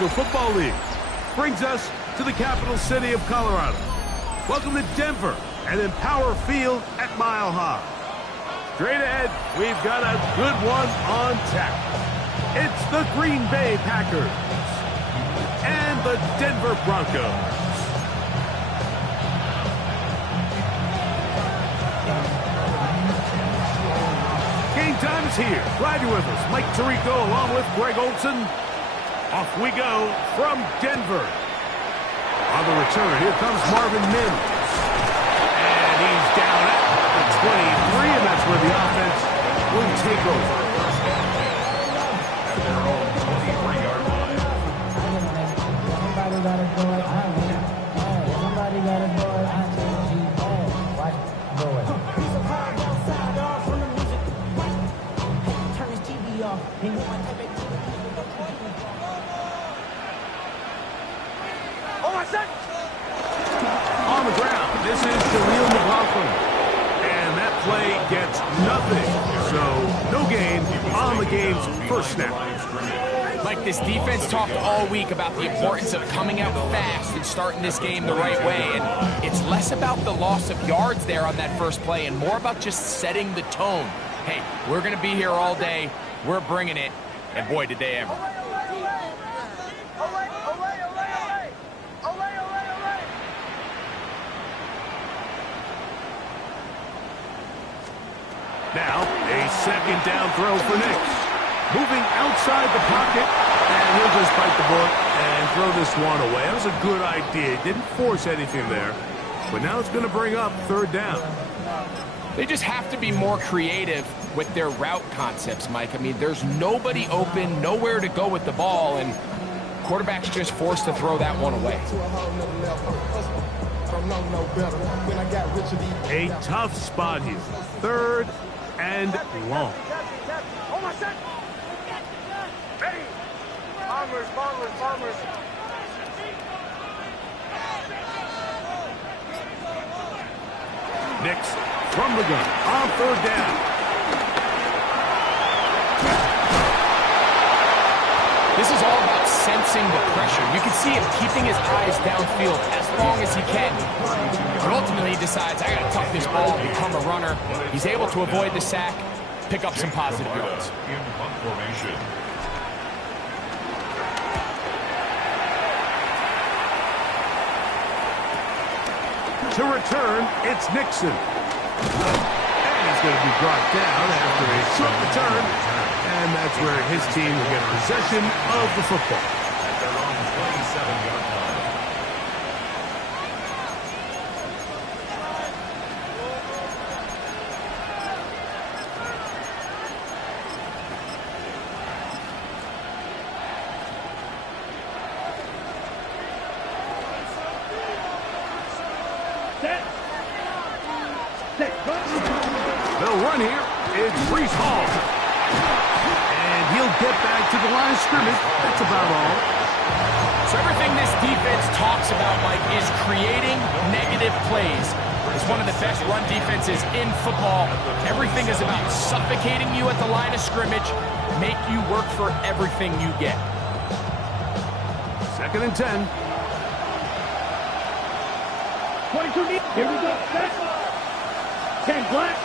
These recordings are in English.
National Football League. Brings us to the capital city of Colorado. Welcome to Denver and Empower Field at Mile High. Straight ahead, we've got a good one on tap. It's the Green Bay Packers and the Denver Broncos. Game time is here. Glad you're with us. Mike Tirico along with Greg Olson. Off we go from Denver. On the return, here comes Marvin Mims. And he's down at the 23, and that's where the offense will take over. At their own 23-yard line. Somebody got to do it. Somebody got to do it. Watch do it. He's a vibe outside, off from the music. Turn his TV off. He want my type of on the ground, this is Jaleel McLaughlin. And that play gets nothing. So, no gain on the game's first snap. Mike, this defense talked all week about the importance of coming out fast and starting this game the right way. And it's less about the loss of yards there on that first play and more about just setting the tone. Hey, we're going to be here all day. We're bringing it. And boy, did they ever. Now, a second down throw for Nix. Moving outside the pocket, and he'll just bite the bullet and throw this one away. That was a good idea. Didn't force anything there, but now it's going to bring up third down. They just have to be more creative with their route concepts, Mike. I mean, there's nobody open, nowhere to go with the ball, and quarterback's just forced to throw that one away. A tough spot here. Third and long. Bombers. Nix from the gun on third down. This is all about sensing the pressure. You can see him keeping his eyes downfield as long as he can. But ultimately he decides, I got to tuck this ball, become a runner. He's able to avoid the sack, pick up some positive yards. To return, it's Nixon. And he's going to be brought down after a short return. And that's where his team will get possession of the football. At their own 27-yard line. They'll run here. It's Breece Hall. And he'll get back to the line of scrimmage. That's about all. So everything this defense talks about, Mike, is creating negative plays. It's one of the best run defenses in football. Everything is about suffocating you at the line of scrimmage, make you work for everything you get. 2nd and 10. 22 deep. Here we go. 10 black.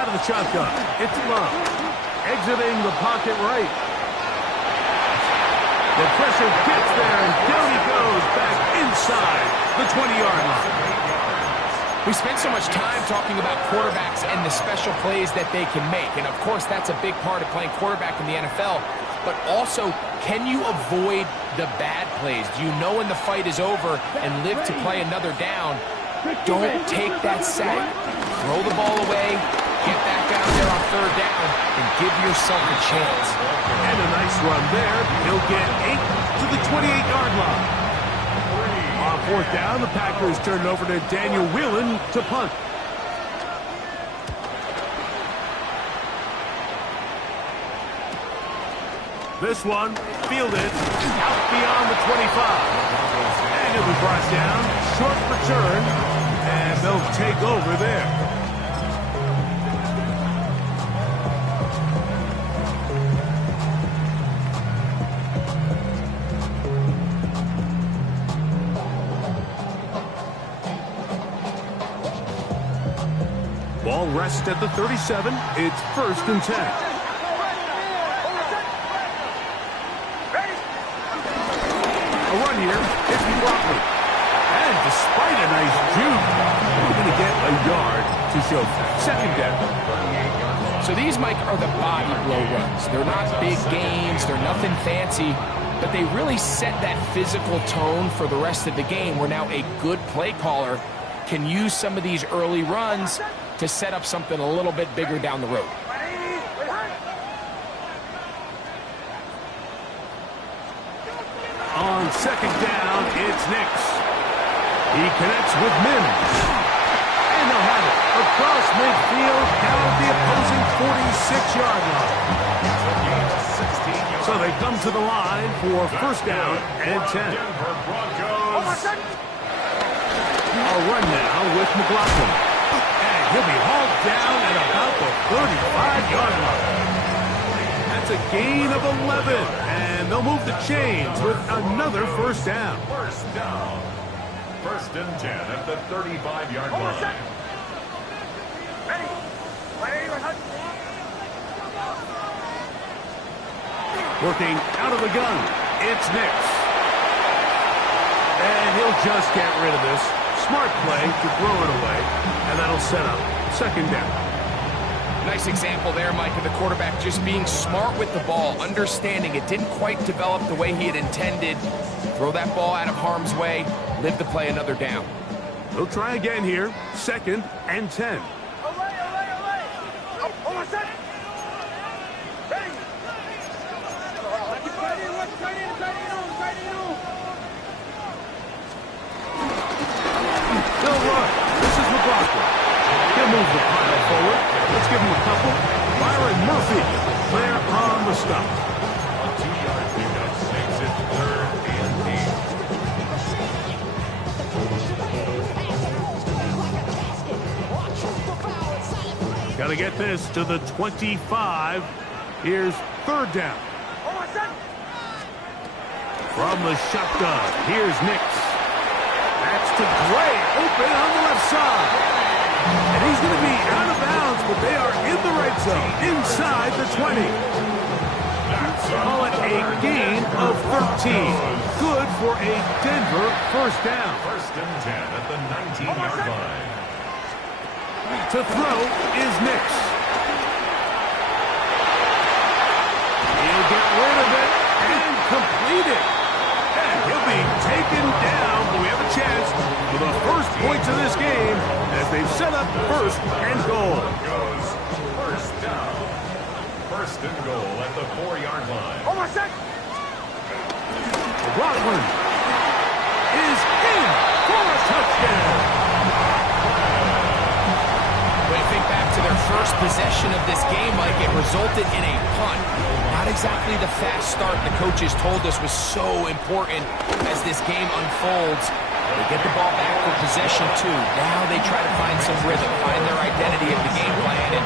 Out of the shotgun. It's Love. Exiting the pocket right. The pressure gets there, and down he goes back inside the 20-yard line. We spend so much time talking about quarterbacks and the special plays that they can make. And, of course, that's a big part of playing quarterback in the NFL. But also, can you avoid the bad plays? Do you know when the fight is over and live to play another down? Don't take that sack. Throw the ball away, get back out there on third down, and give yourself a chance. And a nice run there. He'll get 8 to the 28-yard line. On fourth down, the Packers turn it over to Daniel Whelan to punt. This one fielded out beyond the 25. And it'll be brought down. Short return. And they'll take over there. rest at the 37. It's 1st and 10. A run here. It's Whrock21. And despite a nice juke, we're going to get a yard to show for 2nd down. So these, Mike, are the body blow runs. They're not big gains. They're nothing fancy. But they really set that physical tone for the rest of the game, where now a good play caller can use some of these early runs to set up something a little bit bigger down the road. On 2nd down, it's Nix. He connects with Mims. And they'll have it across midfield down at the opposing 46-yard line. So they come to the line for 1st down and 10. A run now with McLaughlin. And he'll be hauled down at about the 35-yard line. That's a gain of 11. And they'll move the chains with another 1st down. 1st down. 1st and 10 at the 35-yard line. Working out of the gun, it's Nix. And he'll just get rid of this. Smart play to throw it away, and that'll set up 2nd down. Nice example there, Mike, of the quarterback just being smart with the ball, understanding it didn't quite develop the way he had intended. Throw that ball out of harm's way, live to play another down. They'll try again here, 2nd and 10. They'll run. This is McLaughlin. He'll move the pile forward. Let's give him a couple. Byron Murphy there on the stop. A 2-yard pickup makes it 3rd and 8. Got to get this to the 25. Here's 3rd down. From the shotgun, here's Nix. That's to Gray, open on the left side. And he's going to be out of bounds, but they are in the right zone, inside the 20. Call it a gain of 13. Good for a Denver 1st down. 1st and 10 at the 19-yard line. To throw is Nix. He'll get rid of it and complete it. And he'll be taken down, but we have a chance for the first points of this game as they've set up 1st and goal. Goes 1st down. 1st and goal at the 4-yard line. McLaughlin is in for a touchdown. When you think back to their first possession of this game, Mike, it resulted in a punt. Not exactly the fast start the coaches told us was so important as this game unfolds. They get the ball back for possession 2. Now they try to find some rhythm, find their identity of the game plan, and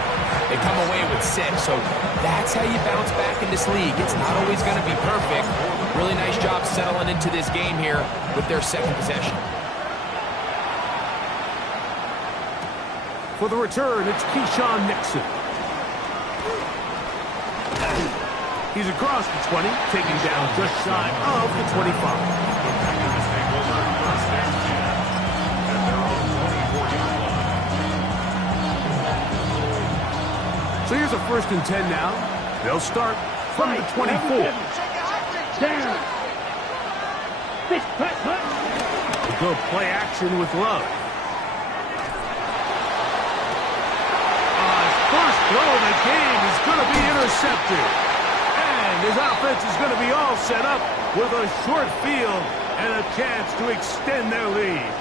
they come away with 6. So that's how you bounce back in this league. It's not always going to be perfect. Really nice job settling into this game here with their 2nd possession. For the return, it's Keyshawn Nixon. He's across the 20, taking down just shy of the 25. So here's a 1st and 10 now. They'll start from the 24. Down. 6, Good play action with Love. His first throw of the game is going to be intercepted. And his offense is going to be all set up with a short field and a chance to extend their lead.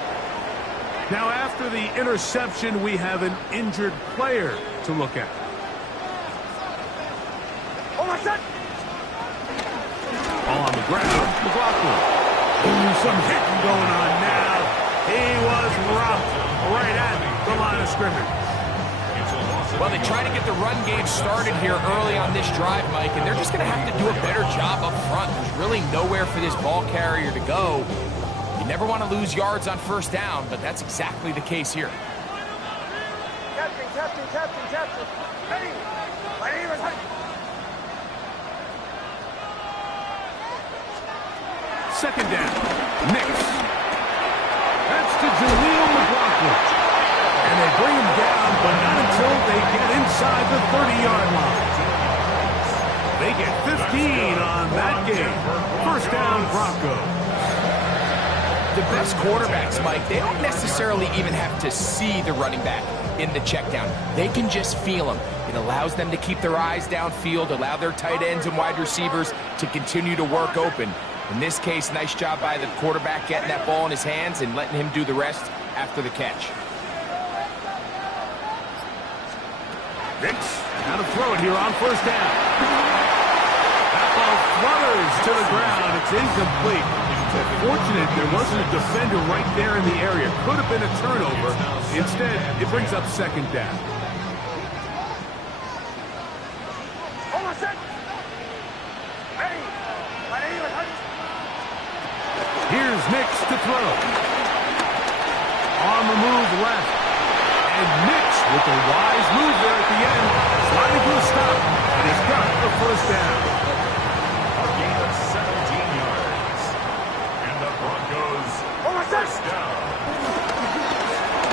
Now, after the interception, we have an injured player to look at. All on the ground, McLaughlin. Ooh, some hitting going on now. He was roughed right at the line of scrimmage. Well, they try to get the run game started here early on this drive, Mike, and they're just going to have to do a better job up front. There's really nowhere for this ball carrier to go. You never want to lose yards on 1st down, but that's exactly the case here. Second down. Nix. That's to Jaleel McLaughlin. And they bring him down, but not until they get inside the 30-yard line. They get 15 on that game. First down, Broncos. The best quarterbacks, Mike, they don't necessarily even have to see the running back in the check down. They can just feel him. It allows them to keep their eyes downfield, allow their tight ends and wide receivers to continue to work open. In this case, nice job by the quarterback getting that ball in his hands and letting him do the rest after the catch. Nix, now to throw it here on first down. That ball flutters to the ground. It's incomplete. Fortunate there wasn't a defender right there in the area. Could have been a turnover. Instead, it brings up second down. Here's Nix to throw. On the move left. And Nix with a wise move there at the end. Sliding to a stop. And he's got the first down. A gain of 17 yards. And the Broncos first down.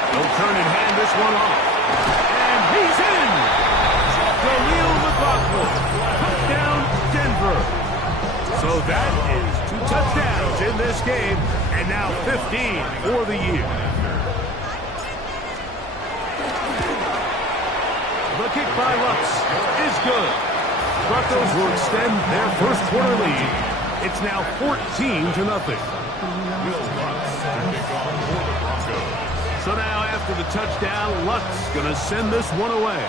They'll turn and hand this one off. And he's in. Jaleel McLaughlin. Touchdown, Denver. So that is 2 touchdowns in this game. And now 15 for the year. The kick by Lutz is good. Broncos will extend their first quarter lead. It's now 14-0. Will Lutz to kick off for the Broncos. So now after the touchdown, Lutz going to send this one away.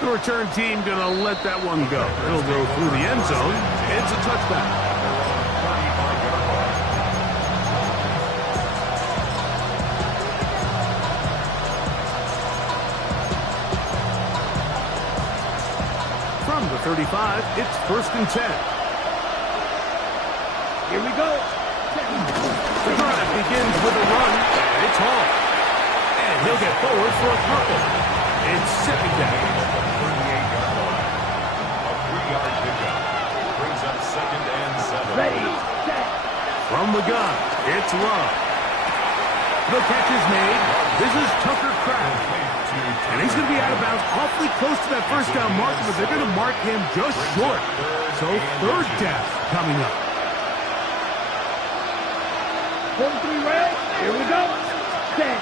The return team going to let that one go. It'll go through the end zone. It's a touchback. From the 35, it's 1st and 10. Here we go. The drive begins with a run, and it's Hall. And he'll get forward for a couple. It's second down. 38-yard line. A 3-yard pickup. Brings up 2nd and 7. Ready, set. From the gun, it's Love. The catch is made. This is Tucker Kraft. And he's going to be out of bounds awfully close to that first down mark, but they're going to mark him just short. So third down coming up. 43 red. Here we go. Set.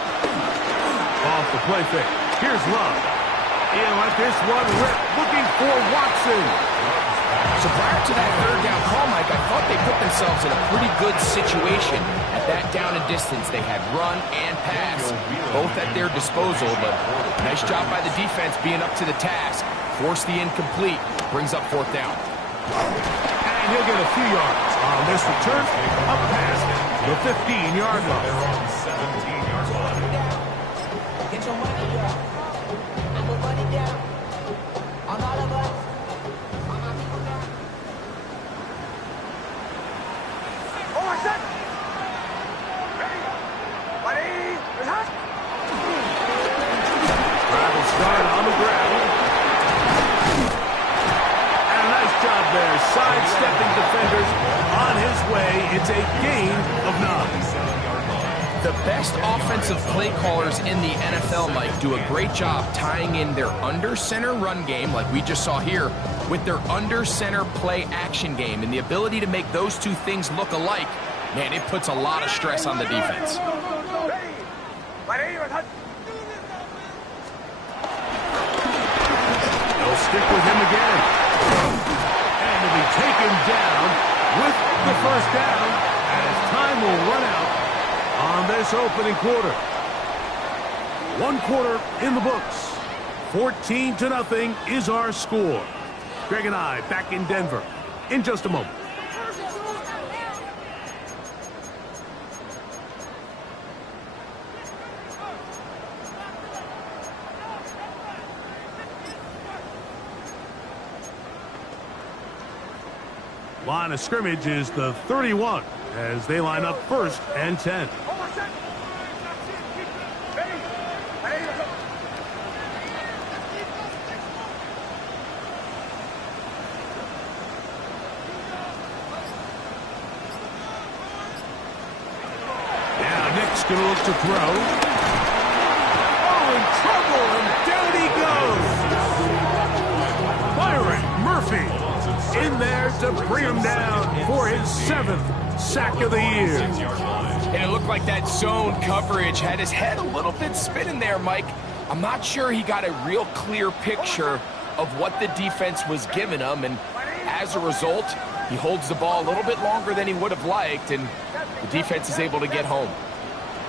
Off the play fake. Here's Love. He'll let this one rip, looking for Watson. So prior to that third down call, Mike, I thought they put themselves in a pretty good situation at that down and distance. They had run and pass, both at their disposal, but nice job by the defense being up to the task. Force the incomplete, brings up 4th down. And he'll get a few yards on this return, up past the 15-yard line. They're on 17-yard line. Get your money down. I put money down. On all of us. On my people down. Oh, I said. Ready. Ready. Travel start on the ground. And a nice job there, sidestepping defenders on his way. It's a gain of 9. The best offensive play callers in the NFL, Mike, do a great job tying in their under-center run game, like we just saw here, with their under-center play action game. And the ability to make those two things look alike, man, it puts a lot of stress on the defense. They'll stick with him again. And he'll be taken down with the first down as time will run out on this opening quarter. 1 quarter in the books. 14-0 is our score. Greg and I back in Denver in just a moment. Line of scrimmage is the 31 as they line up 1st and 10. Nick's going to look to throw. Oh, in trouble, and down he goes. Byron Murphy in there to bring him down for his 7th sack of the year. And it looked like that zone coverage had his head a little bit spinning there, Mike. I'm not sure he got a real clear picture of what the defense was giving him, and as a result, he holds the ball a little bit longer than he would have liked, and the defense is able to get home.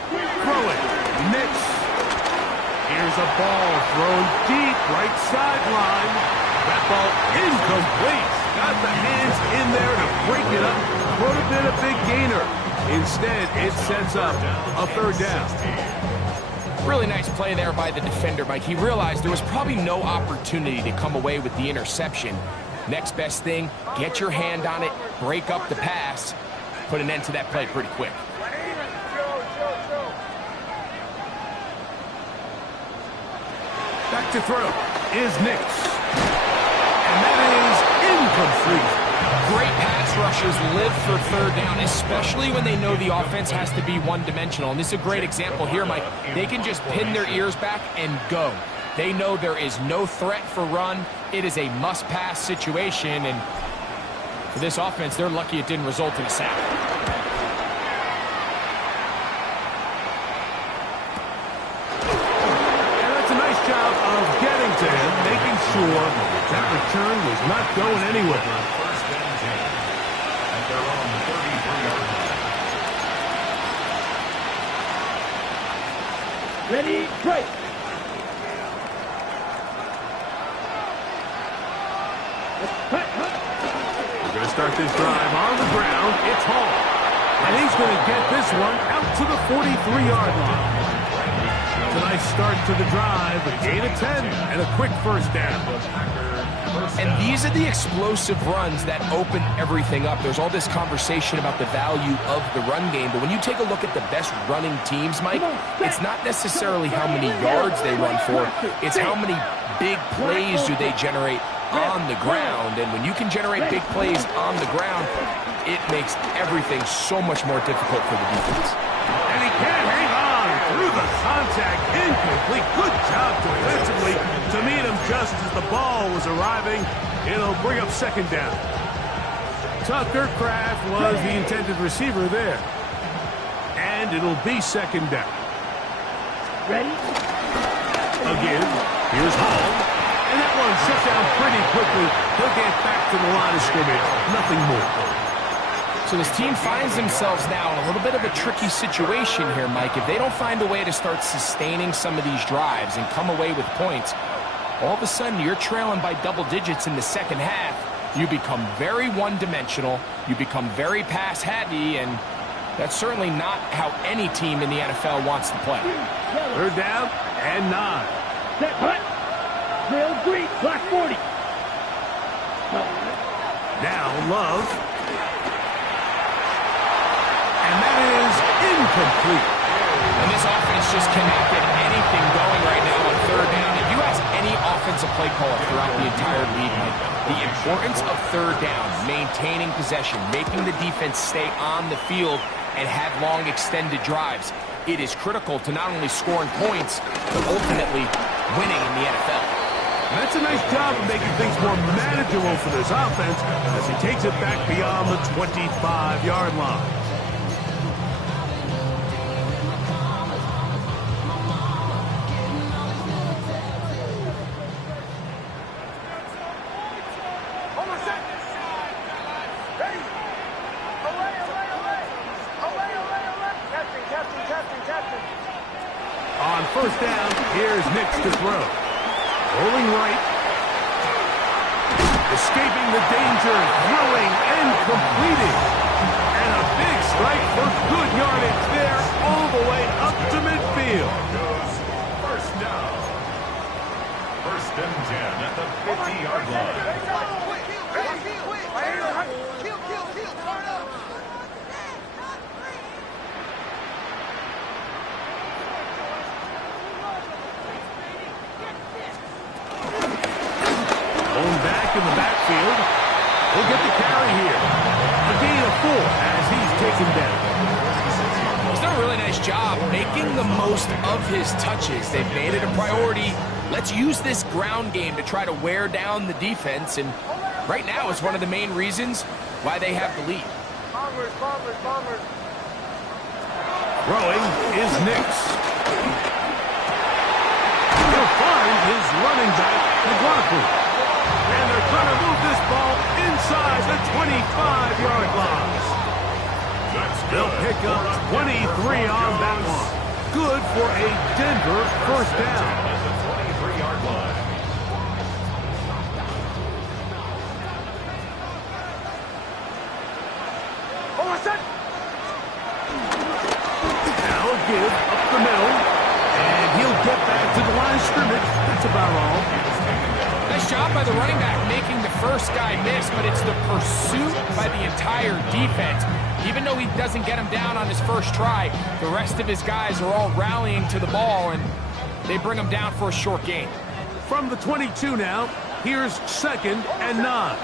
Throw it. Nix. Here's a ball thrown deep, right sideline. That ball incomplete. Got the hands in there to break it up. Would have been a big gainer. Instead, it sets up a 3rd down. Really nice play there by the defender, Mike. He realized there was probably no opportunity to come away with the interception. Next best thing, get your hand on it, break up the pass, put an end to that play pretty quick. Back to throw is Nix. And that is incomplete. Great pass rushers live for 3rd down, especially when they know the offense has to be one-dimensional. And this is a great example here, Mike. They can just pin their ears back and go. They know there is no threat for run. It is a must-pass situation, and for this offense, they're lucky it didn't result in a sack. And that's a nice job of getting to him, making sure that return was not going anywhere. Ready, break. We're going to start this drive on the ground. It's Hall. And he's going to get this one out to the 43-yard line. It's a nice start to the drive. A gain of 10 and a quick 1st down. And these are the explosive runs that open everything up. There's all this conversation about the value of the run game, but when you take a look at the best running teams, Mike, it's not necessarily how many yards they run for, it's how many big plays do they generate on the ground. And when you can generate big plays on the ground, it makes everything so much more difficult for the defense. And he can't hang on through the contact. Incomplete. Good job defensively to meet him just as the ball was arriving. It'll bring up 2nd down. Tucker Kraft was the intended receiver there. And it'll be 2nd down. Ready? Again, here's Hall. And that one shut down pretty quickly. He'll get back to the line of scrimmage. Nothing more. So this team finds themselves now in a little bit of a tricky situation here, Mike. If they don't find a way to start sustaining some of these drives and come away with points, all of a sudden you're trailing by double digits in the 2nd half. You become very one-dimensional. You become very pass-heavy, and that's certainly not how any team in the NFL wants to play. 3rd down and 9. Set, hut. Drill green, black 40. Now Love. And that is incomplete. And this offense just cannot get anything going right now on 3rd down. If you ask any offensive play caller throughout the entire league, the importance of 3rd down, maintaining possession, making the defense stay on the field and have long extended drives, it is critical to not only scoring points, but ultimately winning in the NFL. And that's a nice job of making things more manageable for this offense as he takes it back beyond the 25-yard line. On 1st down, here's Nix to throw. Rolling right. Escaping the danger, throwing and completing. And a big strike for good yardage there all the way up to midfield. 1st down. 1st and 10 at the 50-yard line. Back in the backfield. He'll get the carry here. A gain of 4 as he's taken down. He's done a really nice Nice job making the most of his touches. They've made it a priority. Let's use this ground game to try to wear down the defense, and right now is one of the main reasons why they have the lead. Bombers. Throwing is Nix. He'll find his running back, Whrock21. And they're trying to move this ball inside the 25-yard line. They'll pick up 23 on that one. Good for a Denver first down. At the 23-yard line. Now a give up the middle. And he'll get back to the line of scrimmage. That's about all. Nice job by the running back making the first guy miss, but it's the pursuit by the entire defense. Even though he doesn't get him down on his first try, the rest of his guys are all rallying to the ball, and they bring him down for a short gain. From the 22 now, here's 2nd and 9.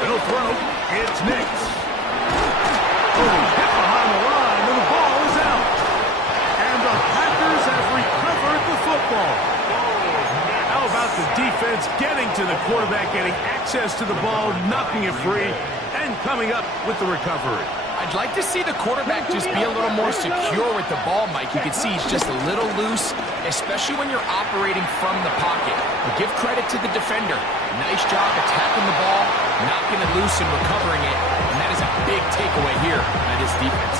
They'll throw. It's Nix. Oh, hit behind the line, and the ball is out. And the Packers have recovered the football. How about the defense getting to the quarterback, getting access to the ball, knocking it free, and coming up with the recovery? I'd like to see the quarterback just be a little more secure with the ball, Mike. You can see he's just a little loose, especially when you're operating from the pocket. But give credit to the defender. Nice job attacking the ball, knocking it loose and recovering it. And that is a big takeaway here by this defense.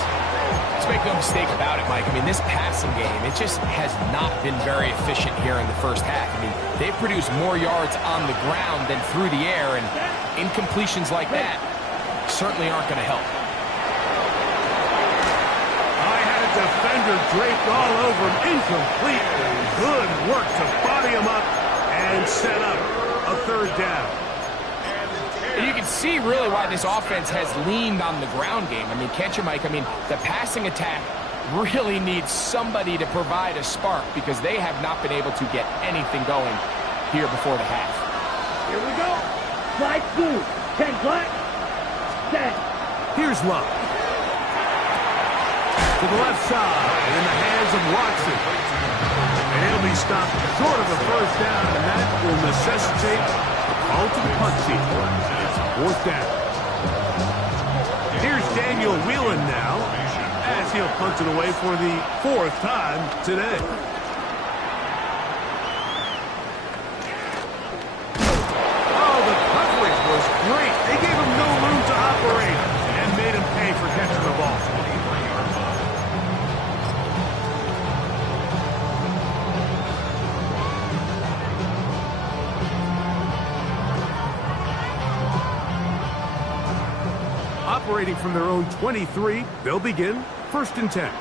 Let's make no mistake about it, Mike. I mean, this passing game, it just has not been very efficient here in the first half. I mean, they've produced more yards on the ground than through the air, and incompletions like that certainly aren't going to help. Defender draped all over him, incomplete. Good work to body him up and set up a 3rd down. And you can see really why this offense has leaned on the ground game. I mean, can't you, Mike? I mean, the passing attack really needs somebody to provide a spark because they have not been able to get anything going here before the half. Here we go. Slide 2. 10 black. Set. Here's Love. To the left side, in the hands of Watson. And he'll be stopped short of a first down, and that will necessitate a call to the punt team. It's 4th down. Here's Daniel Whelan now, as he'll punt it away for the 4th time today. Oh, the coverage was great. They gave him no room to operate and made him pay for catching the ball. Operating from their own 23, they'll begin 1st and 10.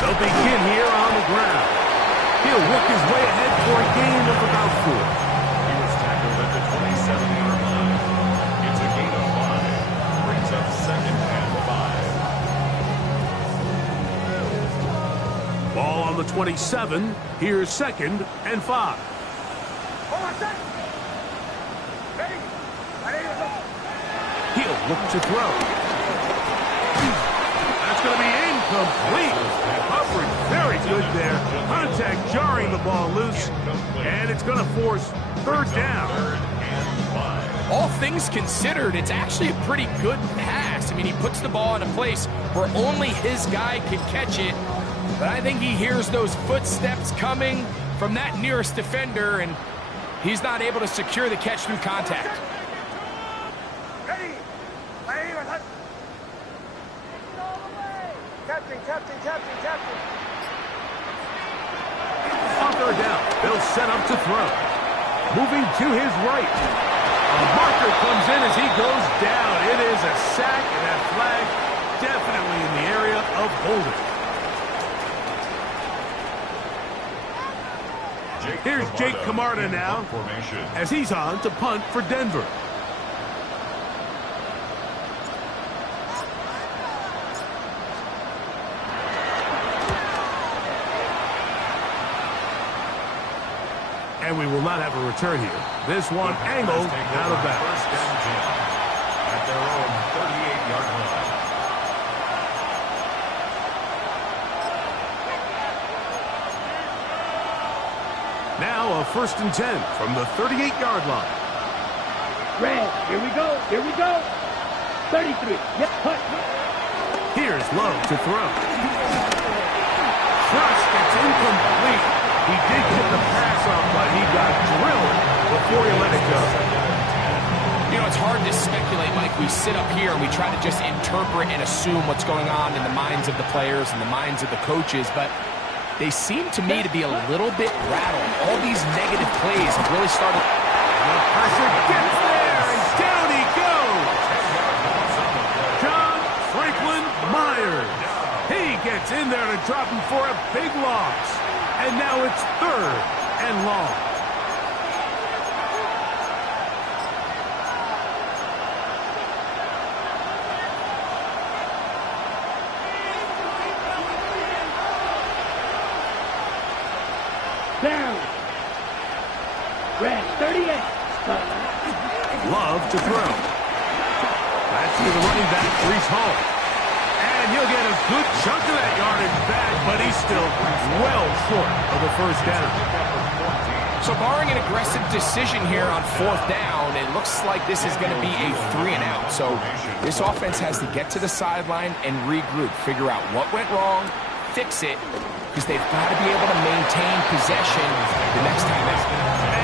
They'll begin here on the ground. He'll work his way ahead for a gain of about 4. He was tackled at the 27-yard line. It's a gain of 5. Brings up 2nd and 5. Ball on the 27. Here's 2nd and 5. He'll look to throw. That's going to be incomplete. Coverage very good there. Contact jarring the ball loose. And it's going to force 3rd down. All things considered, it's actually a pretty good pass. I mean, he puts the ball in a place where only his guy can catch it. But I think he hears those footsteps coming from that nearest defender, and he's not able to secure the catch through contact. Captain. On 3rd down, they'll set up to throw. Moving to his right. A marker comes in as he goes down. It is a sack, and that flag definitely in the area of holding. Here's Jake Camarda now, as he's on to punt for Denver. And we will not have a return here. This one angled out of bounds. First and 10 at their own 38-yard line. Now a 1st and 10 from the 38-yard line. Red, here we go, here we go. 33, yep, hut. Here's Love to throw. Trust gets incomplete. He did get the pass off, but he got drilled before he let it go. You know, it's hard to speculate, Mike. We sit up here and we try to just interpret and assume what's going on in the minds of the players and the minds of the coaches, but they seem to me to be a little bit rattled. All these negative plays have really started. The pressure gets there, and down he goes. John Franklin Myers. He gets in there to drop him for a big loss. And now it's 3rd and long. Down. Red, 38. Love to throw. That's to the running back, Brees Hall. And he'll get a good chunk of that yardage back, but he's still well short of the 1st down. So barring an aggressive decision here on 4th down, it looks like this is going to be a 3 and out. So this offense has to get to the sideline and regroup, figure out what went wrong, fix it, because they've got to be able to maintain possession the next time out.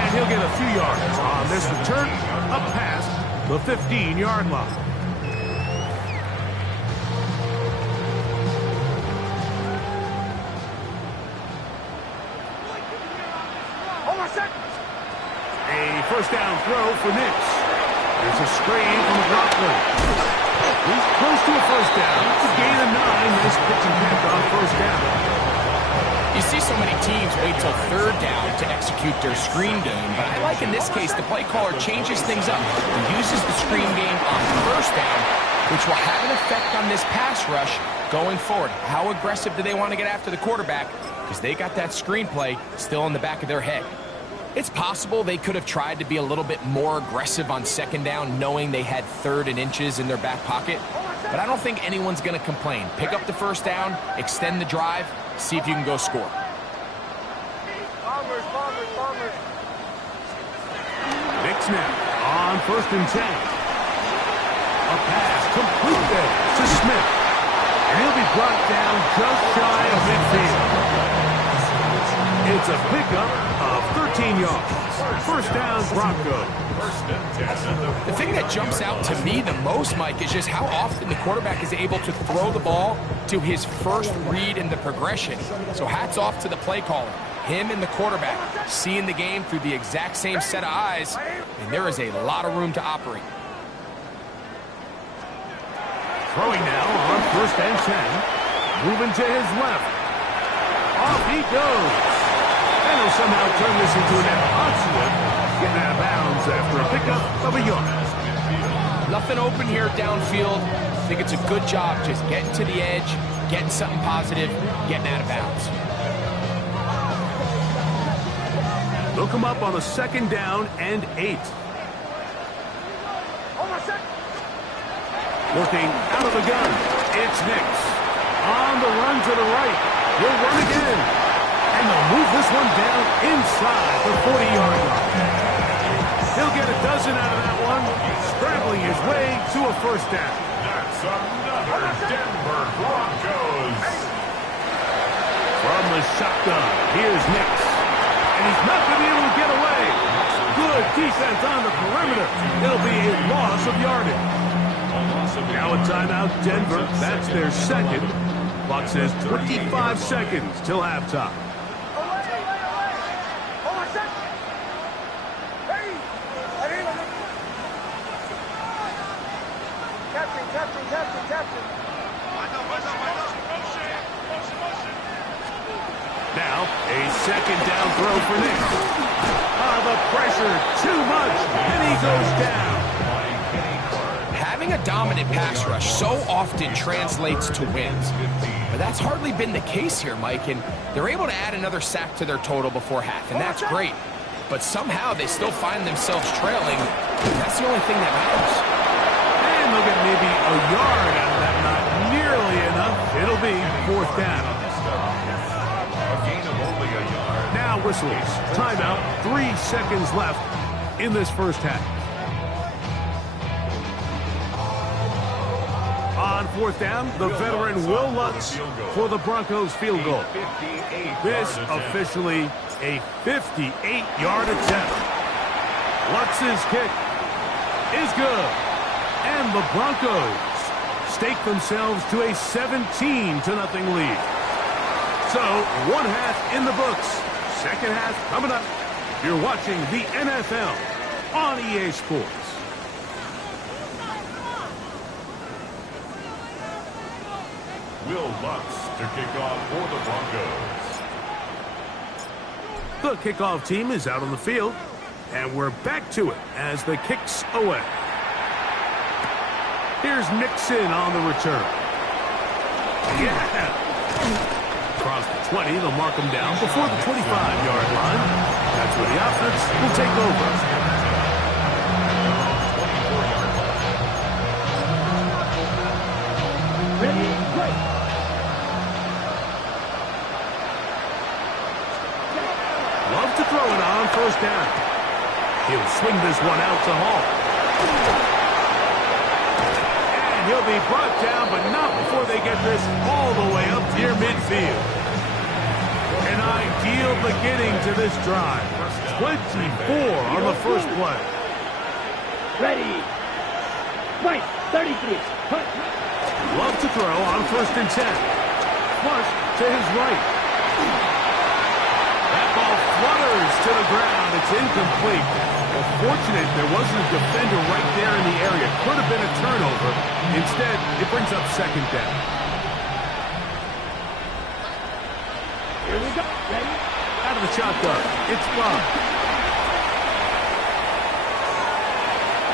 And he'll get a few yards on this return, up past the 15-yard line. A 1st down throw for Nix. There's a screen from McLaughlin. He's close to a 1st down. It's a gain of 9. Nice pitch and catch on 1st down. You see so many teams wait till 3rd down to execute their screen game, but I like in this case the play caller changes things up and uses the screen game on 1st down, which will have an effect on this pass rush going forward. How aggressive do they want to get after the quarterback? Because they got that screenplay still in the back of their head. It's possible they could have tried to be a little bit more aggressive on 2nd down, knowing they had 3rd and inches in their back pocket. But I don't think anyone's going to complain. Pick up the 1st down, extend the drive, see if you can go score. Nix now on 1st and 10. A pass complete there to Smith. And he'll be brought down just shy of midfield. It's a pickup of 13 yards. 1st down, Broncos. The thing that jumps out to me the most, Mike, is just how often the quarterback is able to throw the ball to his first read in the progression. So hats off to the play caller. Him and the quarterback seeing the game through the exact same set of eyes, and there is a lot of room to operate. Throwing now on 1st and 10. Moving to his left. Off he goes. And he'll somehow turn this into an offensive, getting out of bounds after a pickup of a yard. Nothing open here downfield. I think it's a good job just getting to the edge, getting something positive, getting out of bounds. They'll come up on a 2nd down and 8. Working out of the gun. It's Nix. On the run to the right. He'll run again. And they'll move this one down inside the 40-yard line. He'll get a dozen out of that one, scrambling his way to a 1st down. That's another Denver Broncos. From the shotgun, here's Nix. And he's not going to be able to get away. Good defense on the perimeter. It'll be a loss of yardage. Now a timeout, Denver. That's their 2nd. Clock says 25 seconds till halftime. Now, a 2nd down throw for Nix. The pressure, too much, and he goes down. Having a dominant pass rush so often translates to wins. But that's hardly been the case here, Mike, and they're able to add another sack to their total before half, and that's great. but somehow they still find themselves trailing. That's the only thing that matters. And they'll get maybe a yard out of that. Not nearly enough. It'll be 4th down. A gain of only a yard. Now whistles. Timeout. 3 seconds left in this first half. On 4th down, the veteran Will Lutz for the Broncos field goal. This officially a 58-yard attempt. Lutz's kick is good. And the Broncos stake themselves to a 17-0 lead. So, 1 half in the books. Second half coming up. You're watching the NFL on EA Sports. Will Lutz to kick off for the Broncos. The kickoff team is out on the field, and we're back to it as the kick's away. Here's Nixon on the return. Yeah! Across the 20, they'll mark him down before the 25-yard line. That's where the offense will take over. Ready, break. Love to throw it on 1st down. He'll swing this one out to Hall. And he'll be brought down, but not before they get this all the way up near midfield. An ideal beginning to this drive. 24 on the first play. Ready. Right, 33. Cut. Love to throw on 1st and 10. Flush to his right. That ball flutters to the ground. It's incomplete. Well, fortunate there wasn't a defender right there in the area. Could have been a turnover. Instead, it brings up 2nd down. Here we go. Ready. Out of the shotgun. It's Bob.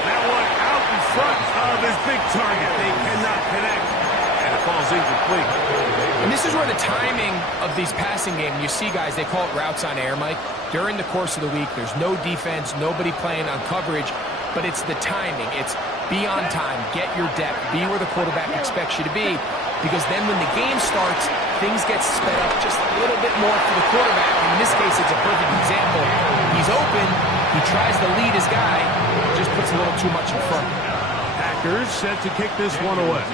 That one out in front of his big target. They cannot connect. And it falls incomplete. And this is where the timing of these passing games, you see guys, they call it routes on air, Mike. During the course of the week, there's no defense, nobody playing on coverage, but it's the timing. It's be on time, get your depth, be where the quarterback expects you to be, because then when the game starts, things get sped up just a little bit more for the quarterback. In this case, it's a perfect example. He's open, he tries to lead his guy, just puts a little too much in front. Packers set to kick this one away,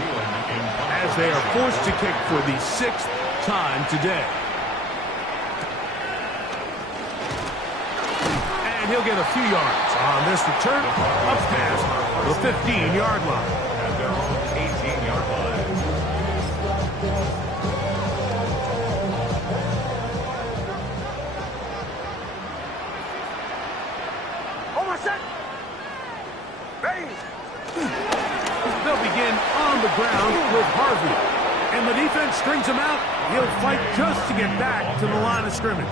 as they are forced to kick for the 6th time today. And he'll get a few yards on this return up past the 15-yard line. At their own 18-yard line. They'll begin on the ground with Harvey. And the defense strings him out. He'll fight just to get back to the line of scrimmage.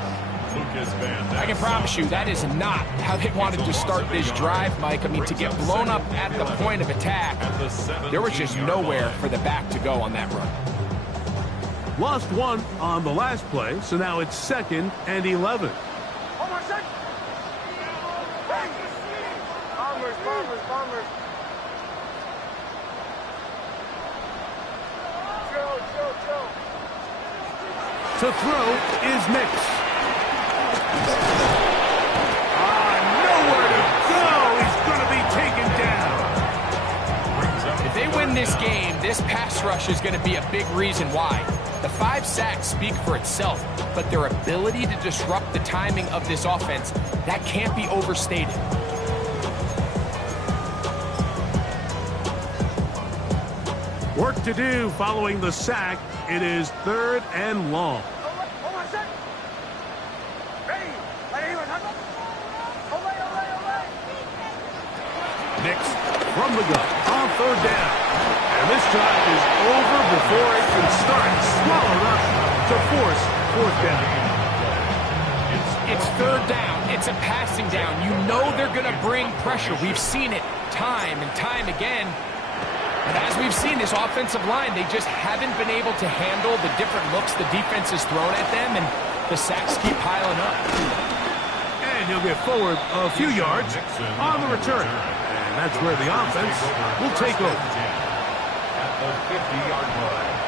I can promise you that is not how they wanted to start this drive, Mike. I mean, to get blown up at the point of attack, there was just nowhere for the back to go on that run. Lost one on the last play, so now it's 2nd and 11. Bombers. Chill. To throw is Nix. Nowhere to go. He's going to be taken down. If they win this game, this pass rush is going to be a big reason why. The 5 sacks speak for itself, but their ability to disrupt the timing of this offense, that can't be overstated. Work to do following the sack. It is 3rd and long. Nix from the gun on 3rd down. And this drive is over before it can start. Swallowed up to force 4th down. It's 3rd down. It's a passing down. You know they're going to bring pressure. We've seen it time and time again. But as we've seen, this offensive line, they just haven't been able to handle the different looks the defense has thrown at them, and the sacks keep piling up. And And he'll get forward a few yards on the return. And that's where the offense will take over. At the 50-yard line.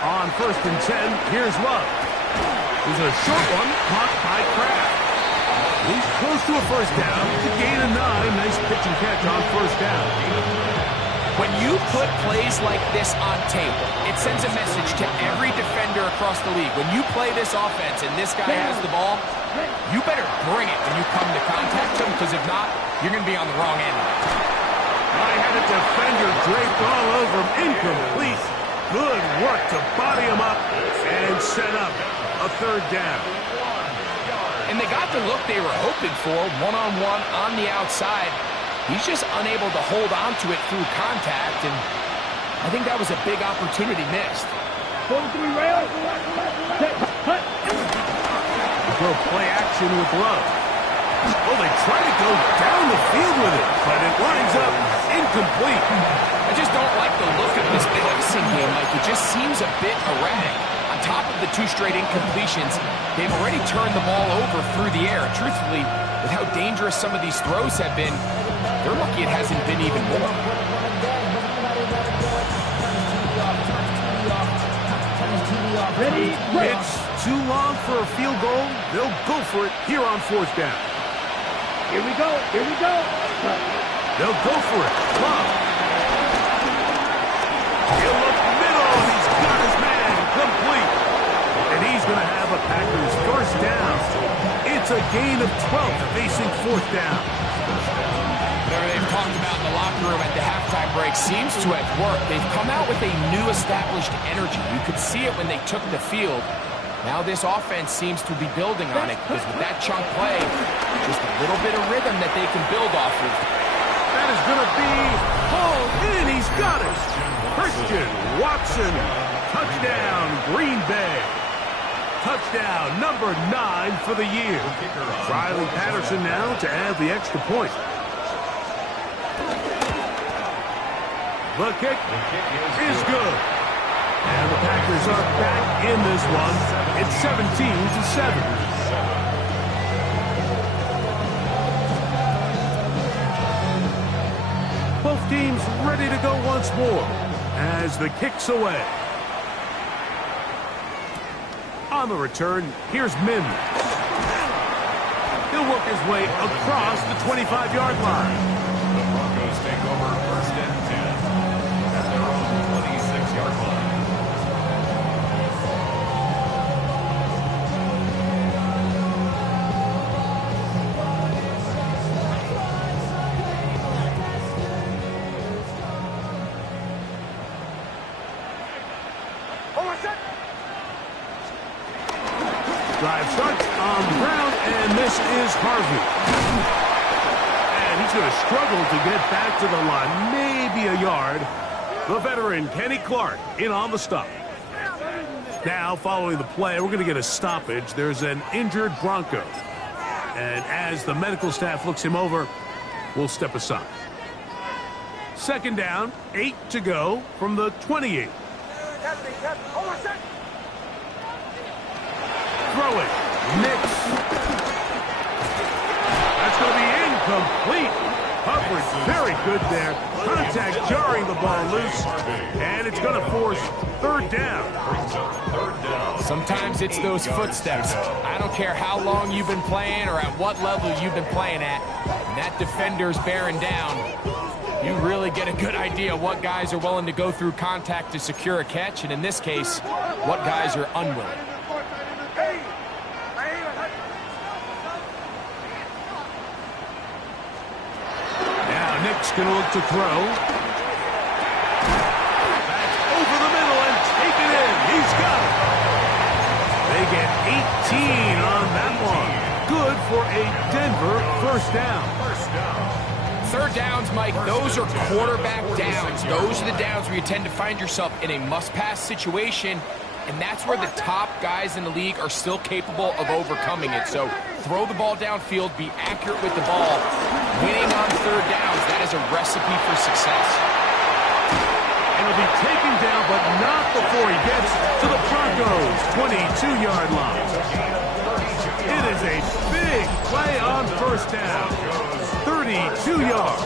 On 1st and 10, here's Love. There's a short one caught by Kraft. He's close to a first down. It's a gain of 9. Nice pitch and catch on 1st down. When you put plays like this on tape, it sends a message to every defender across the league. When you play this offense and this guy has the ball, you better bring it when you come to contact him, because if not, you're going to be on the wrong end. I had a defender draped all over him. Incomplete. Good work to body him up and set up a 3rd down. And they got the look they were hoping for, one-on-one on the outside. He's just unable to hold on to it through contact, and I think that was a big opportunity missed. 43 rail. Go play action with Love. Oh, they try to go down the field with it, but it winds up incomplete. I just don't like the look of this passing game. Like, it just seems a bit erratic. On top of the 2 straight incompletions, they've already turned the ball over through the air. Truthfully, with how dangerous some of these throws have been, they're lucky it hasn't been even more. Ready, It's too long for a field goal. They'll go for it here on 4th down. Here we go. Here we go. They'll go for it. Love. He'll look middle, and he's got his man complete. And he's going to have a Packers 1st down. It's a gain of 12 facing 4th down. Whatever they've talked about in the locker room at the halftime break seems to have worked. They've come out with a new established energy. You could see it when they took the field. Now this offense seems to be building on it, because with that chunk play, just a little bit of rhythm that they can build off of. That is going to be hauled in. He's got it. Christian Watson. Touchdown, Green Bay. Touchdown number 9 for the year. Riley Patterson now to add the extra point. The kick is good. And the Packers are back in this one. It's 17-7. Both teams ready to go once more as the kick's away. On the return, here's Mims. He'll work his way across the 25-yard line. The Broncos take over 1st and 10 at their own 26-yard line. Drive starts on the ground, and this is Harvey. And he's going to struggle to get back to the line, maybe a yard. The veteran, Kenny Clark, in on the stop. Now, following the play, we're going to get a stoppage. There's an injured Bronco. And as the medical staff looks him over, we'll step aside. 2nd down, 8 to go from the 28. Throw it. Nix. That's going to be incomplete. Coverage very good there. Contact jarring the ball loose. And it's going to force 3rd down. Sometimes it's those footsteps. I don't care how long you've been playing or at what level you've been playing at. When that defender's bearing down, you really get a good idea what guys are willing to go through contact to secure a catch, and in this case, what guys are unwilling. Nick's going to look to throw. That's over the middle and take it in. He's got it. They get 18 on that one. Good for a Denver 1st down. 3rd downs, Mike, those are quarterback downs. Those are the downs where you tend to find yourself in a must-pass situation, and that's where the top guys in the league are still capable of overcoming it. So throw the ball downfield, be accurate with the ball. Winning on 3rd downs, that is a recipe for success. And And he'll be taken down, but not before he gets to the Broncos' 22-yard line. It is a big play on first down. 32 yards.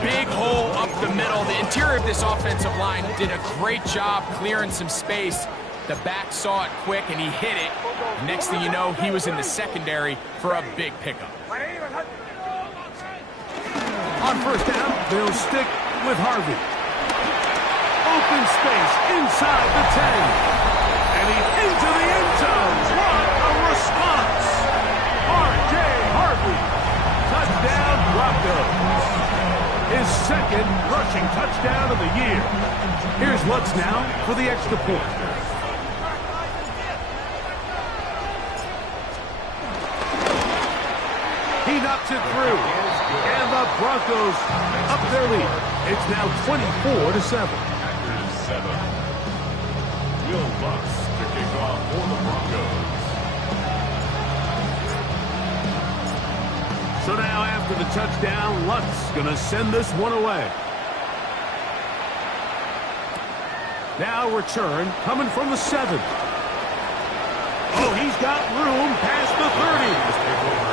Big hole up the middle. The interior of this offensive line did a great job clearing some space. The back saw it quick, and he hit it. Next thing you know, he was in the secondary for a big pickup. On first down, they'll stick with Harvey. Open space inside the 10. And he's into the end zone. What a response! R.J. Harvey. Touchdown, Broncos. His second rushing touchdown of the year. Here's Lutz now for the extra point. He knocks it through. And the Broncos up their lead. It's now 24-7. Packers 7. Will Lutz to kick off for the Broncos. So now after the touchdown, Lutz going to send this one away. Now return coming from the 7. Oh, he's got room past the 30.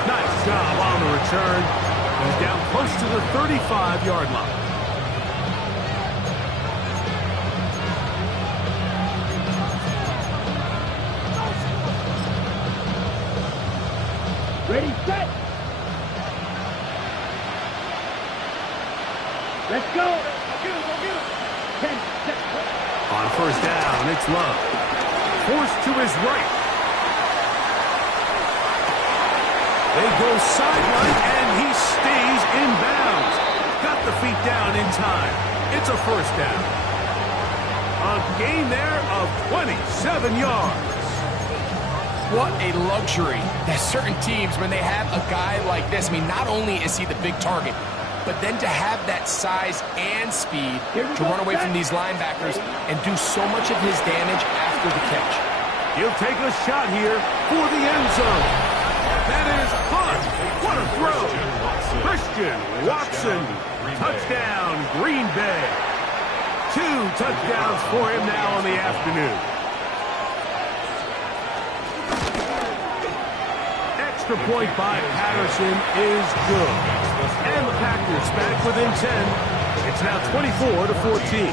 Nice job on the return. He's down close to the 35-yard line. Ready, set. Let's go. Go get him. 10 seconds. On first down, it's Love. Forced to his right. They go sideline, and he stays in bounds. Got the feet down in time. It's a first down. A gain there of 27 yards. What a luxury that certain teams, when they have a guy like this, I mean, not only is he the big target, but then to have that size and speed to run away from these linebackers and do so much of his damage after the catch. He'll take a shot here for the end zone. That is caught. What a throw. Christian Watson. Touchdown, Green Bay. 2 touchdowns for him now on the afternoon. Extra point by Patterson is good. And the Packers back within 10. It's now 24-14.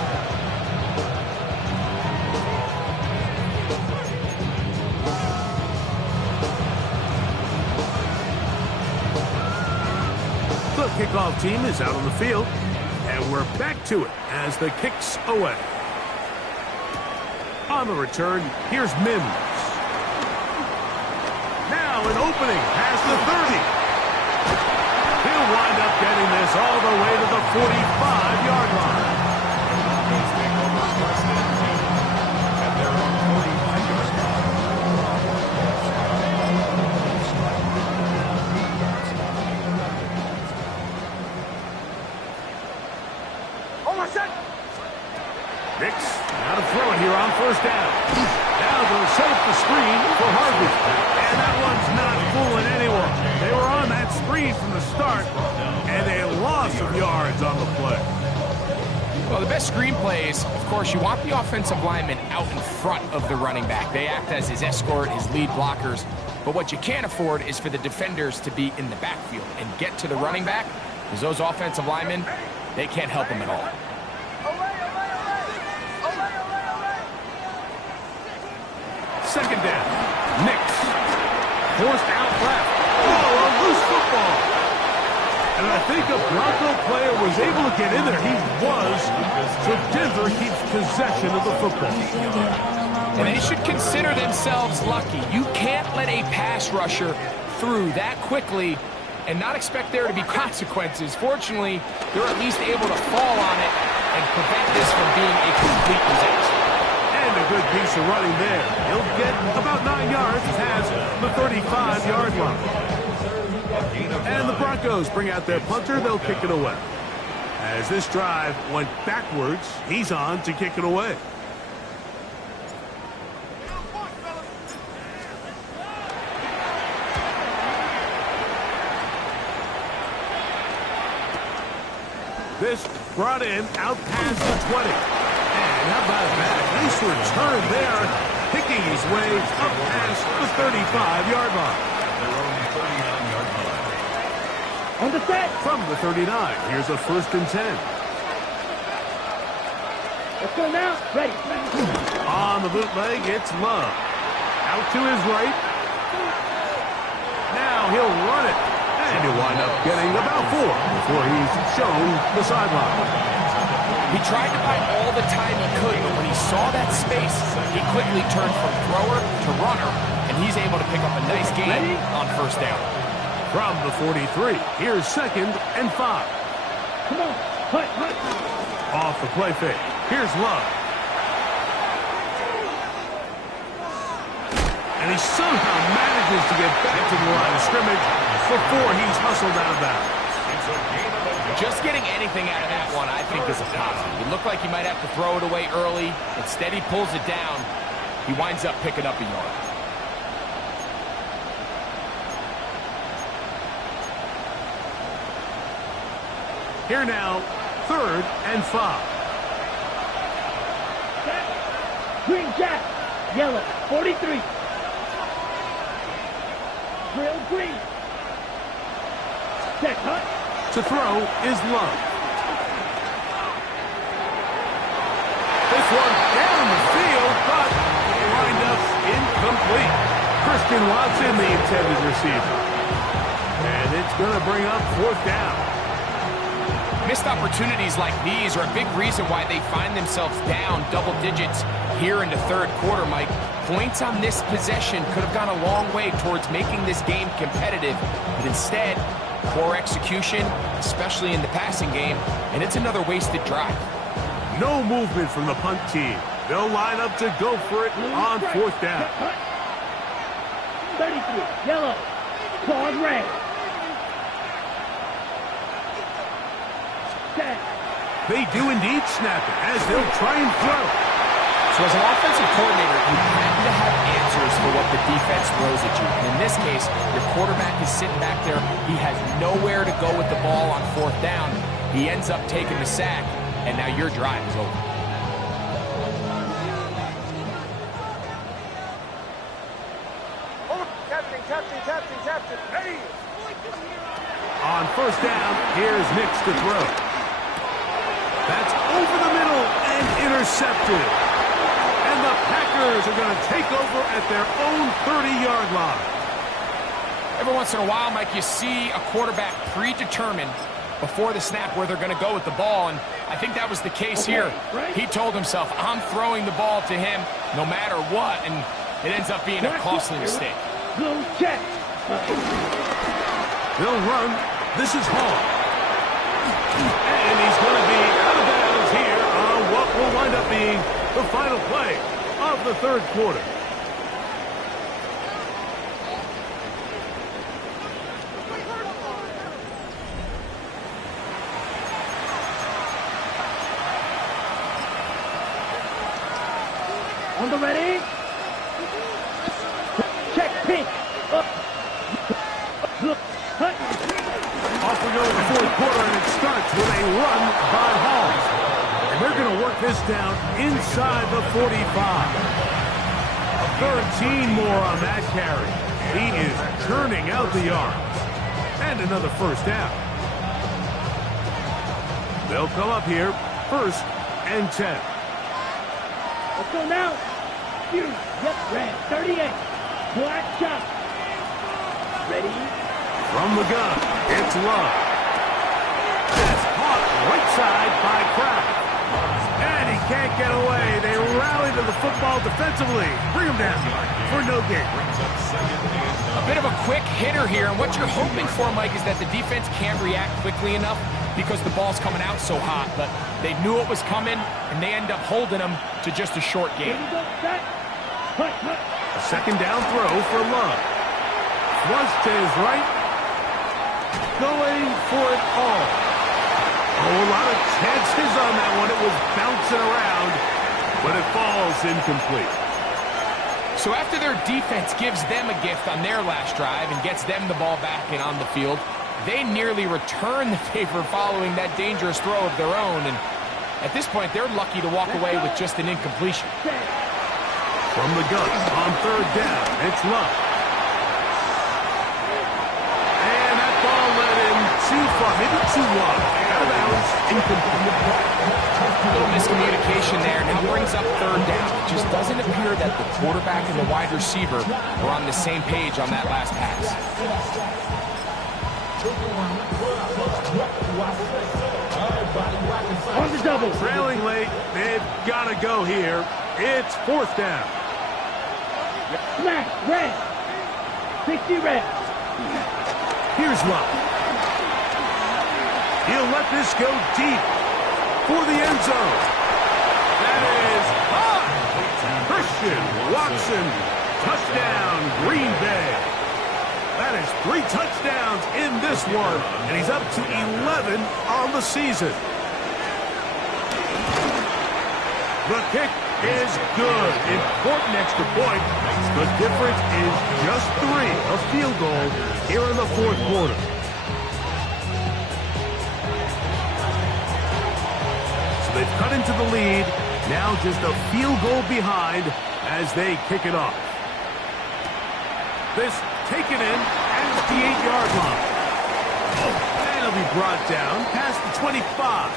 The kickoff team is out on the field, and we're back to it as the kick's away. On the return, here's Mims. Now an opening past the 30. He'll wind up getting this all the way to the 45-yard line. At their own 45-yard line. Nix, now to throw it here on first down. Now they'll set up the screen for Harvey. And that one's not fooling anyone. They were on that screen from the start, and a loss of yards on the play. Well, the best screen plays, of course, you want the offensive lineman out in front of the running back. They act as his escort, his lead blockers. But what you can't afford is for the defenders to be in the backfield and get to the running back, because those offensive linemen, they can't help him at all. Second down. Nix. Forced out left. Oh, a loose football. And I think a Bronco player was able to get in there. He was. So Denver keeps possession of the football. And they should consider themselves lucky. You can't let a pass rusher through that quickly and not expect there to be consequences. Fortunately, they're at least able to fall on it and prevent this from being a complete disaster. And a good piece of running there. He'll get about 9 yards past the 35-yard line. And the Broncos bring out their punter. They'll kick it away. As this drive went backwards, he's on to kick it away. This brought in out past the 20. And how about that? Nice return there, picking his way up past the 35-yard line. Their own 39-yard line. On the set. From the 39, here's a 1st and 10. Let's go now. Ready. On the bootleg, it's Love. Out to his right. Now he'll run it. And he'll wind up getting about 4 before he's shown the sideline. He tried to buy all the time he could, but when he saw that space, he quickly turned from thrower to runner, and he's able to pick up a nice gain on 1st down. From the 43, here's 2nd and 5. Come on. Hut, hut. Off the play fake. Here's Love. And he somehow manages to get back to the line of scrimmage before he's hustled out of bounds. It's a gain of a Just getting anything out of that one, I think, is a positive. It looked like he might have to throw it away early. Instead, he pulls it down. He winds up picking up a yard. Here now, 3rd and 5. Green jack. Yellow. 43. Drill green. Set hut. To throw is Love. This one down the field, but wind up incomplete. Christian Watson, the intended receiver. And it's going to bring up 4th down. Missed opportunities like these are a big reason why they find themselves down double digits here in the 3rd quarter, Mike. Points on this possession could have gone a long way towards making this game competitive, but instead, poor execution, especially in the passing game, and it's another wasted drive. No movement from the punt team. They'll line up to go for it on 4th down. 33. Yellow. Claws red. Set. They do indeed snap it as they'll try and throw. So as an offensive coordinator, you have to have answers for what the defense throws at you. In this case, your quarterback is sitting back there. He has nowhere to go with the ball on 4th down. He ends up taking the sack, and now your drive is over. Oh, captain. Hey! On 1st down, here's Nix to throw. That's over the middle and intercepted. And the Packers are going to take over at their own 30-yard line. Every once in a while, Mike, you see a quarterback predetermined before the snap where they're going to go with the ball, and I think that was the case here. He told himself, I'm throwing the ball to him no matter what, and it ends up being a costly mistake. Blue check. They'll run. This is Hall. And he's going to be out of bounds here on what will wind up being the final play of the 3rd quarter. On the ready. Check pink. Up. Hut. Off we go in the 4th quarter, and it starts with a run by Hall. And they're going to work this down inside the 45. 13 more on that carry. He is churning out the yards. And another 1st down. They'll come up here, 1st and 10. Let's go now. You. Yep, red. 38. Black shot. Ready. From the gun, it's Love. That's caught right side by Kraft. And he can't get away. They rally to the football defensively. Bring him down for no gain. A bit of a quick hitter here, and what you're hoping for, Mike, is that the defense can't react quickly enough because the ball's coming out so hot. But they knew it was coming, and they end up holding them to just a short gain. A 2nd down throw for Love. Flush to his right. Going for it all. Oh, a lot of chances on that one. It was bouncing around, but it falls incomplete. So after their defense gives them a gift on their last drive and gets them the ball back and on the field, they nearly return the favor following that dangerous throw of their own. And at this point, they're lucky to walk away with just an incompletion. From the gun on third down, it's Love. And that ball led him too far, maybe too wide. Out of bounds, incomplete. A little miscommunication there. Now brings up third down. It just doesn't appear that the quarterback and the wide receiver were on the same page on that last pass. On the double. Trailing late, they've got to go here. It's fourth down. Smack, red. 60 red. Here's Love. He'll let this go deep for the end zone. That is high. Christian Watson, touchdown, Green Bay. That is 3 touchdowns in this one, and he's up to 11 on the season. The kick is good. Important extra point. The difference is just 3, a field goal here in the fourth quarter. So they've cut into the lead. Now just a field goal behind as they kick it off. This taken in at the 8-yard line. And it'll be brought down past the 25.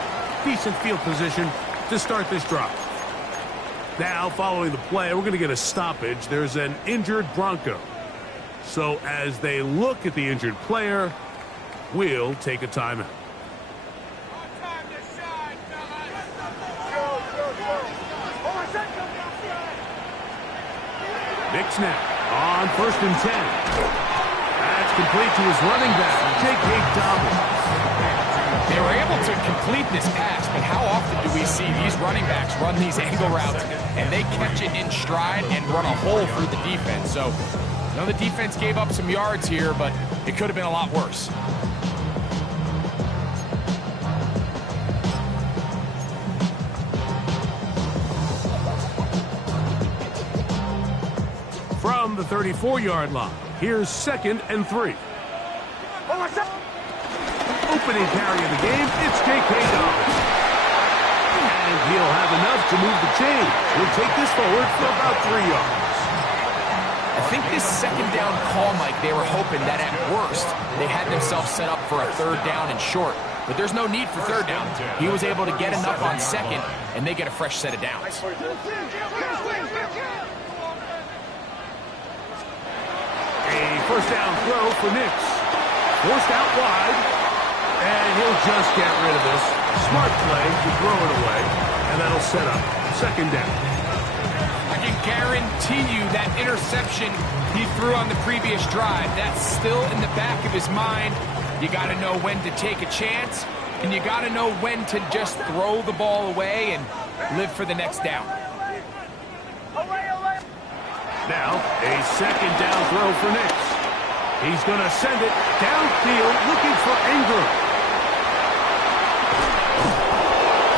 Decent field position to start this drive. Now, following the play, we're going to get a stoppage. There's an injured Bronco. So as they look at the injured player, we'll take a timeout. Nick snap on 1st and 10. That's complete to his running back, J.K. Dobbins. They were able to complete this pass, but how often do we see these running backs run these angle routes and they catch it in stride and run a hole through the defense? So, I know the defense gave up some yards here, but it could have been a lot worse. From the 34-yard line, here's 2nd and 3. Opening carry of the game, it's J.K. Dobbins. And he'll have enough to move the chain. He'll take this forward for about 3 yards. I think this second down call, Mike, they were hoping that at worst they had themselves set up for a third down and short. But there's no need for third down. He was able to get enough on second, and they get a fresh set of downs. A first down throw for Nix. Forced out wide, and he'll just get rid of this. Smart play to throw it away, and that'll set up 2nd down. I can guarantee you that interception he threw on the previous drive, that's still in the back of his mind. You got to know when to take a chance, and you got to know when to just throw the ball away and live for the next down. Now, a 2nd down throw for Nix. He's going to send it downfield looking for Ingram.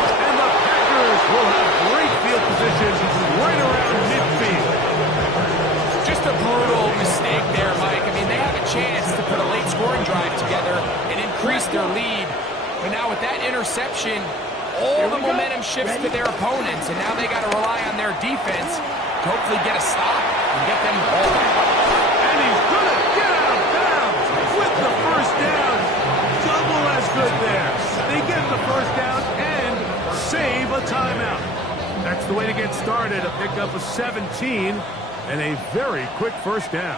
And the Packers will have great field position right around midfield. Just a brutal mistake there, Mike. I mean, they have a chance to put a late scoring drive together and increase their lead. But now with that interception, all the momentum shifts to their opponents, and now they got to rely on their defense to hopefully get a stop and get them the ball back. And he's going to get out of bounds with the first down. Double as good there. They get the first down and save a timeout. That's the way to get started. A pickup of 17 and a very quick first down.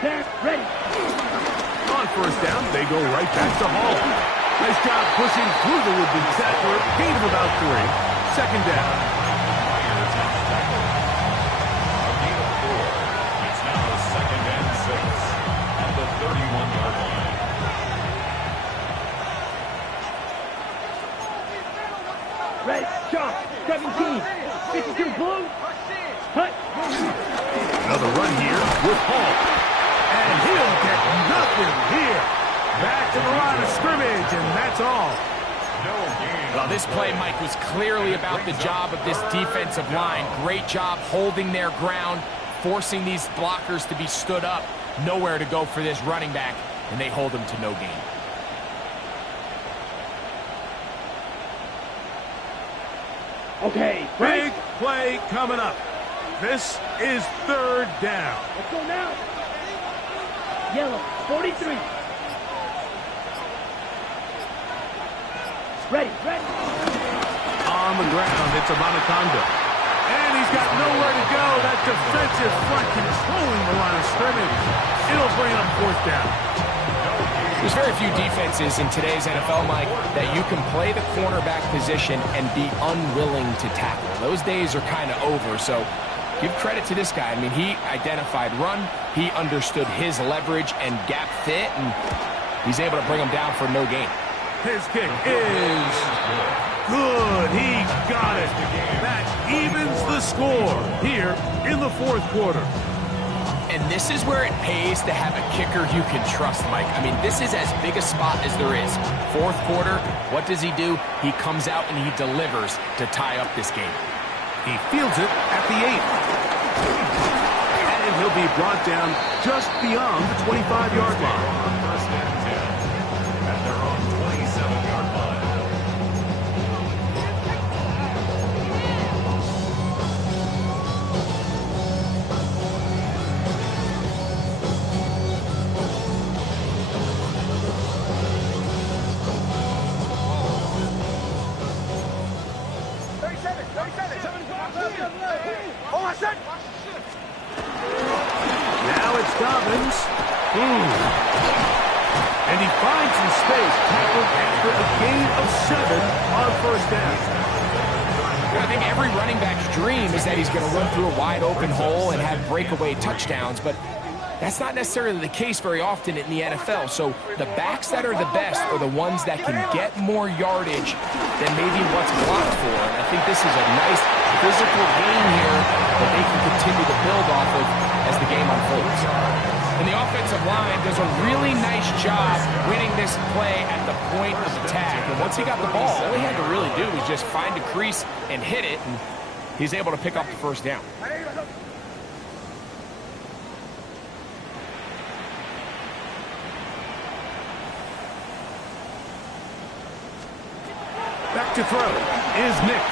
They're ready. On first down, they go right back to Hall. Nice job pushing through the would-be tackler. Gain of about 3. 2nd down. Red, shot, 17, 52 blue, hut. Another run here with Hall. And he'll get nothing here. Back to the line of scrimmage, and that's all. Well, this play, Mike, was clearly about the job of this defensive line. Great job holding their ground, forcing these blockers to be stood up. nowhere to go for this running back, and they hold him to no gain. Okay, Big play coming up. This is third down. let's go now. Yellow, 43. Ready. On the ground, it's Abanaconda. And he's got nowhere to go. That defensive front controlling the line of scrimmage. It'll bring up fourth down. There's very few defenses in today's NFL, Mike, that you can play the cornerback position and be unwilling to tackle. Those days are kind of over, so give credit to this guy. I mean, he identified run, he understood his leverage and gap fit, and he's able to bring him down for no gain. His kick is good. He got it. That evens the score here in the fourth quarter. And this is where it pays to have a kicker you can trust, Mike. I mean, this is as big a spot as there is. Fourth quarter, what does he do? He comes out and he delivers to tie up this game. He fields it at the 8. And he'll be brought down just beyond the 25-yard line. First and 10 at their own 27-yard line. Now it's Dobbins. And he finds some space, tackled after a gain of 7 on first down. I think every running back's dream is that he's going to run through a wide open hole and have breakaway touchdowns, but that's not necessarily the case very often in the NFL. So the backs that are the best are the ones that can get more yardage than maybe what's blocked for. And I think this is a nice physical game here that they can continue to build off of as the game unfolds. And the offensive line does a really nice job winning this play at the point of attack. And once he got the ball, all he had to really do was just find a crease and hit it, and he's able to pick up the first down. Back to throw is Nix.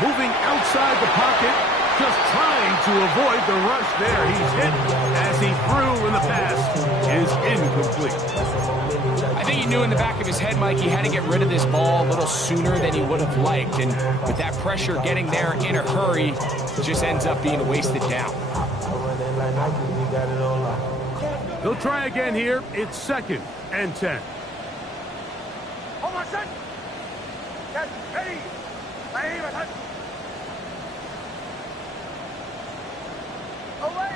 Moving outside the pocket, just trying to avoid the rush there. He's hit as he threw, and the pass is incomplete. I think he knew in the back of his head, Mike, he had to get rid of this ball a little sooner than he would have liked. And with that pressure getting there in a hurry, it just ends up being wasted down. He'll try again here. It's 2nd and 10. Hold on, son. Get ready. Away.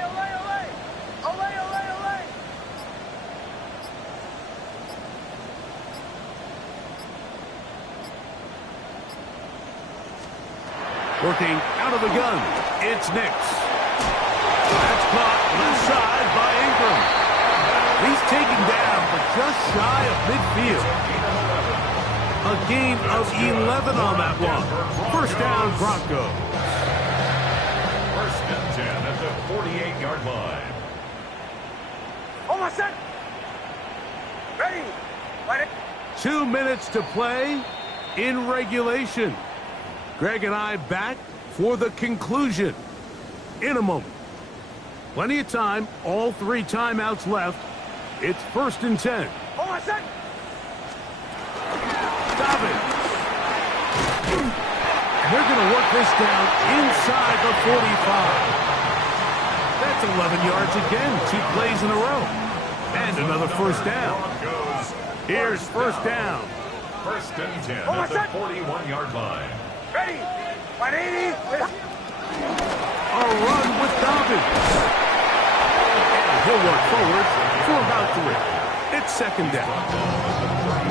Working out of the gun, it's Nix. That's caught left side by Ingram. He's taken down, but just shy of midfield. A gain of 11 on that one. First down, Broncos. First and 10 at the 48-yard line. Hold on, son. Ready. 2 minutes to play in regulation. Greg and I back for the conclusion in a moment. Plenty of time, all 3 timeouts left. It's 1st and 10. Hold on, son. Dobbins. And they're going to work this down inside the 45. That's 11 yards again, 2 plays in a row. And another first down. Here's first down. First and 10 at the 41-yard line. Ready. 180. A run with Dobbins. And he'll work forward for about 3. It's 2nd down.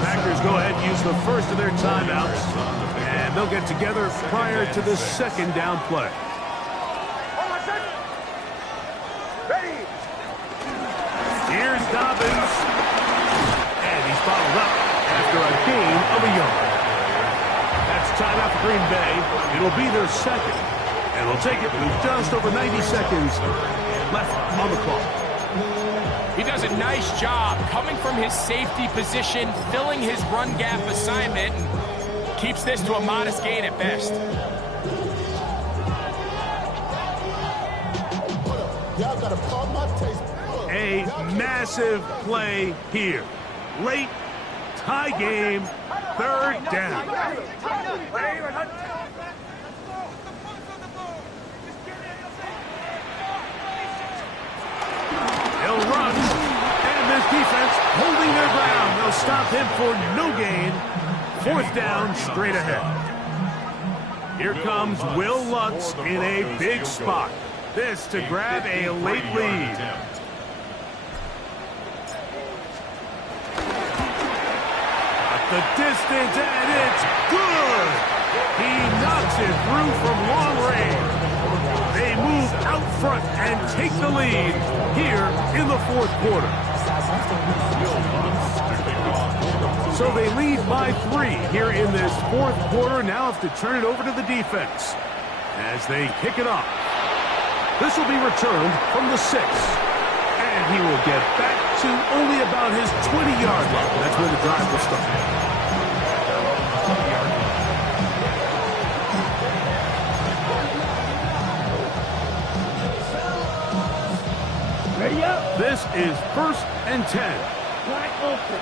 Packers go ahead and use the first of their timeouts. And they'll get together prior to the 2nd down play. Hold on, son. Ready. Here's Dobbins. And he's followed up after a gain of a yard. That's timeout for Green Bay. It'll be their 2nd. And they'll take it with just over 90 seconds left on the clock. He does a nice job coming from his safety position, filling his run gap assignment, and keeps this to a modest gain at best. A massive play here. Late, tie game, third down. They'll run, and this defense holding their ground. They'll stop him for no gain. Fourth down, straight ahead. Here comes Will Lutz in a big spot. This to grab a late lead. Got the distance, and it's good. He knocks it through from long range. They move out front and take the lead here in the fourth quarter. So they lead by 3 here in this fourth quarter. Now have to turn it over to the defense as they kick it off. This will be returned from the 6. And he will get back to only about his 20-yard line. That's where the drive will start. Ready up. This is 1st and 10. Wide open.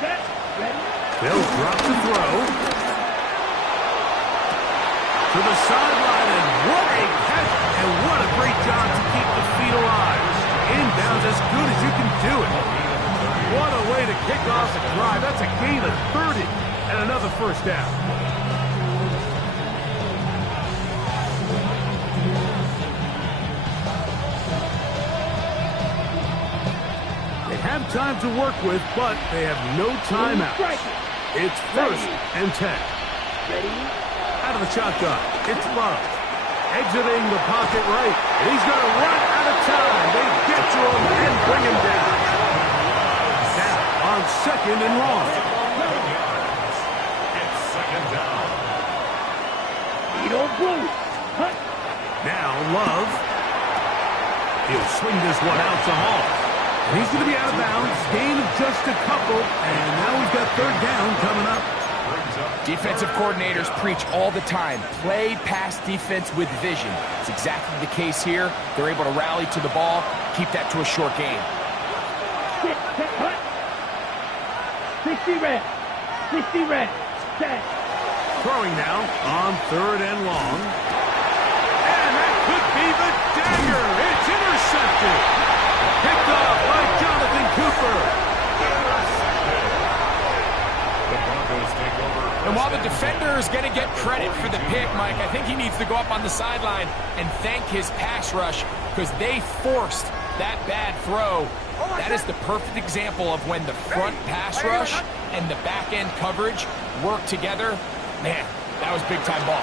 Set. Ready. They'll drop the throw to the sideline, and what a catch, and what a great job to keep the feet alive. Inbounds as good as you can do it. What a way to kick off the drive. That's a gain of 30 and another first down. They have time to work with, but they have no timeouts. It's 1st and 10. Ready. Out of the shotgun, it's Love. Exiting the pocket right. And he's going to run out of time. They get to him and bring him down. Now on 2nd and long. It's 2nd down. You don't blow. Hunt. Now Love. He'll swing this one out to Hall. And he's going to be out of bounds. Gain of just a couple. And now we've got 3rd down coming up. Defensive coordinators preach all the time, play pass defense with vision. It's exactly the case here. They're able to rally to the ball, keep that to a short game. 60 red. 60 red. Set. Throwing now on 3rd and long. And that could be the dagger. It's intercepted. Picked off by Jonathan Cooper. And while the defender is going to get credit for the pick, Mike, I think he needs to go up on the sideline and thank his pass rush because they forced that bad throw. That is the perfect example of when the front pass rush and the back end coverage work together. Man, that was big time ball.